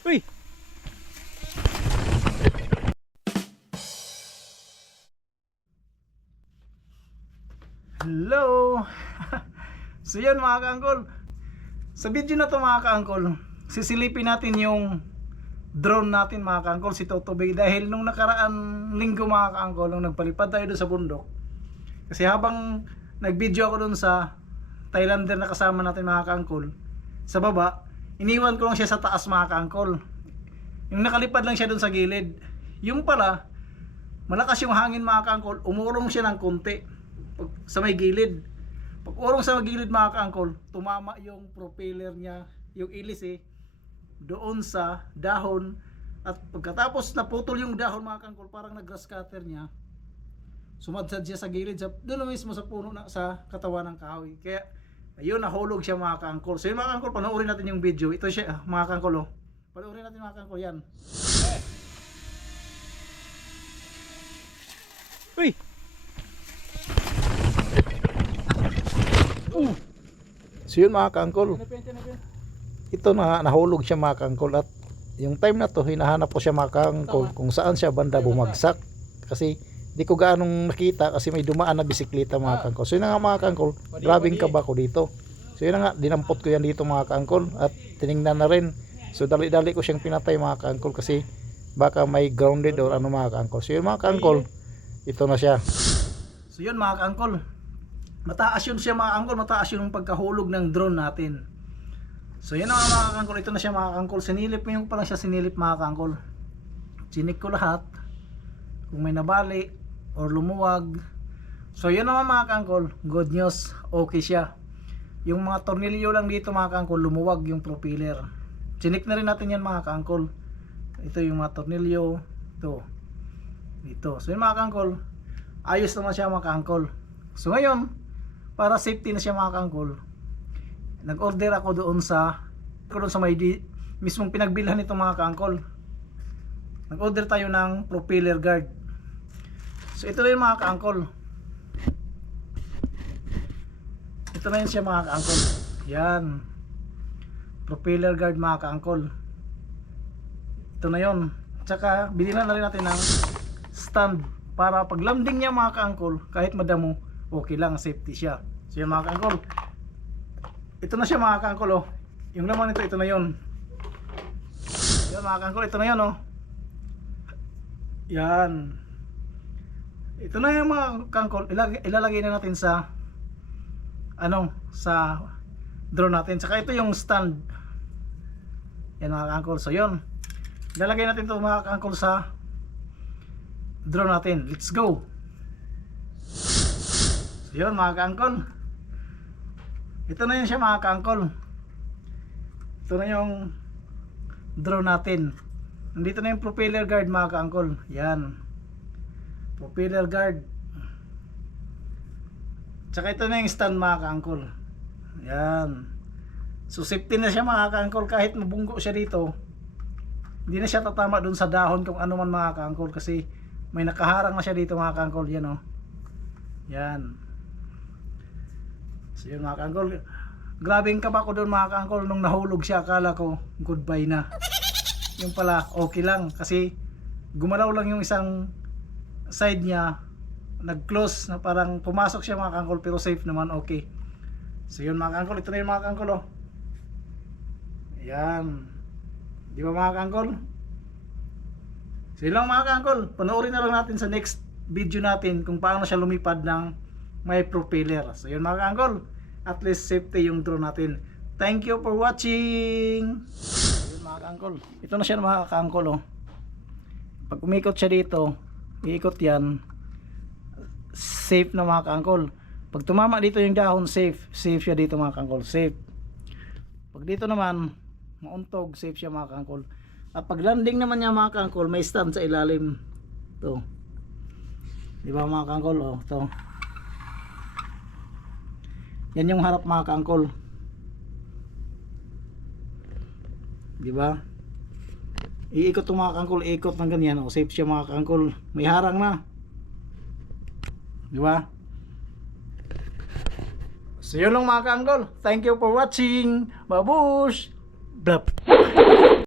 Uy! Hello! so yun mga kaangkol. Sa video na to mga kaangkol, sisilipin natin yung drone natin mga kaangkol, si Toto Bay. Dahil nung nakaraan linggo mga kaangkol, nung nagpalipad tayo doon sa bundok, kasi habang nag-video ako doon sa Thailander na kasama natin mga kaangkol, sa baba, iniwan ko lang siya sa taas mga kaangkol. Yung nakalipad lang siya doon sa gilid. Yung pala, malakas yung hangin mga kaangkol, umurong siya ng konti pag, sa may gilid. Pag urong sa may gilid mga kaangkol, tumama yung propeller niya, yung ilis eh, doon sa dahon. At pagkatapos naputol yung dahon mga kaangkol, parang nag-grass niya, sumadsad siya sa gilid, sa, doon mismo sa puno na, sa katawan ng kahoy. Kaya, ayun, nahulog siya mga kaangkol. So yun mga kaangkol, panoorin natin yung video. Ito siya, ah, mga kaangkol, oh. Panoorin natin mga kaangkol, yan. Uy! Uh. So yun mga kaangkol, ito na nahulog siya mga kaangkol at yung time na to hinahanap ko siya mga kaangkol kung saan siya banda bumagsak kasi di ko gaanong nakita kasi may dumaan na bisikleta mga kaangkol. So yun na nga mga kaangkol, grabing kaba ko dito. So yun na nga, dinampot ko yan dito mga kaangkol at tiningnan na rin. So dali-dali ko siyang pinatay mga kaangkol kasi baka may grounded or ano mga kaangkol. So yun mga kaangkol, ito na siya. So yun mga kaangkol, mataas yun siya mga kaangkol, mataas yun yung pagkahulog ng drone natin. So yun na nga, mga kaangkol, ito na siya mga kaangkol. Sinilip mo yung pa lang siya sinilip mga kaangkol. Chinik ko lahat. Kung may nabali or lumuwag. So yun naman mga kaangkol, good news, okay siya. Yung mga tornilyo lang dito mga kaangkol, lumuwag yung propeller. Chinik na rin natin yan mga kaangkol. Ito yung mga tornilyo. Ito. Dito. So yun mga kaangkol, ayos naman siya mga kaangkol. So ngayon, para safety na siya mga kaangkol, nag-order ako doon sa doon sa may di, mismong pinagbilhan nito mga kaangkol. Nag-order tayo ng propeller guard. So ito na yung mga kaangkol. Ito na yun siya mga kaangkol. Yan. Propeller guard mga kaangkol. Ito na yun. Tsaka binila na rin natin ng stand para pag landing niya mga kaangkol, kahit madamo, okay lang, safety siya. So yan mga kaangkol. Ito na siya mga kaangkol oh. Yung laman nito, ito na yon. Yan mga kaangkol, ito na yan oh. Yan. Ito na yung mga kaangkol. Ilag- ilalagay na natin sa ano, sa drone natin. Saka ito yung stand. Yan mga kaangkol. So yun. Ilalagay natin ito mga kaangkol sa drone natin. Let's go. So yun mga kaangkol. Ito na yun siya mga kaangkol. Ito na yung drone natin. Nandito na yung propeller guard mga kaangkol. Yan. Propeller guard. Tsaka ito na yung stand mga kaangkol. Yan. So safety na siya mga kaangkol kahit mabunggo siya dito. Hindi na siya tatama dun sa dahon kung ano man mga kaangkol kasi may nakaharang na siya dito mga kaangkol. Yan oh. Yan. So yun mga kaangkol. Grabing kaba ko doon mga kaangkol nung nahulog siya. Akala ko goodbye na. Yung pala okay lang kasi gumalaw lang yung isang side niya nag-close na parang pumasok siya mga kaangkol pero safe naman okay. So yun mga kaangkol. Ito na yung mga kaangkol oh. Ayan. Di ba mga kaangkol? So yun mga kaangkol. Panoorin na lang natin sa next video natin kung paano siya lumipad ng may propeller. So yun mga kaangkol, at least safety yung drone natin. Thank you for watching! So, yun mga kaangkol, ito na siya mga kaangkol oh. Pag umikot siya dito, iikot yan, safe na mga kaangkol. Pag tumama dito yung dahon, safe. Safe siya dito mga kaangkol, safe. Pag dito naman, mauntog, safe siya mga kaangkol. At pag landing naman niya mga kaangkol, may stand sa ilalim. Ito. Di ba mga kaangkol? Oh, ito. Yan yung harap mga kaangkol. Di ba? Iikot itong mga kaangkol, iikot ng ganyan. O, safe siya mga kaangkol. May harang na. Di ba? So yun lang mga kaangkol. Thank you for watching. Babush! Blap!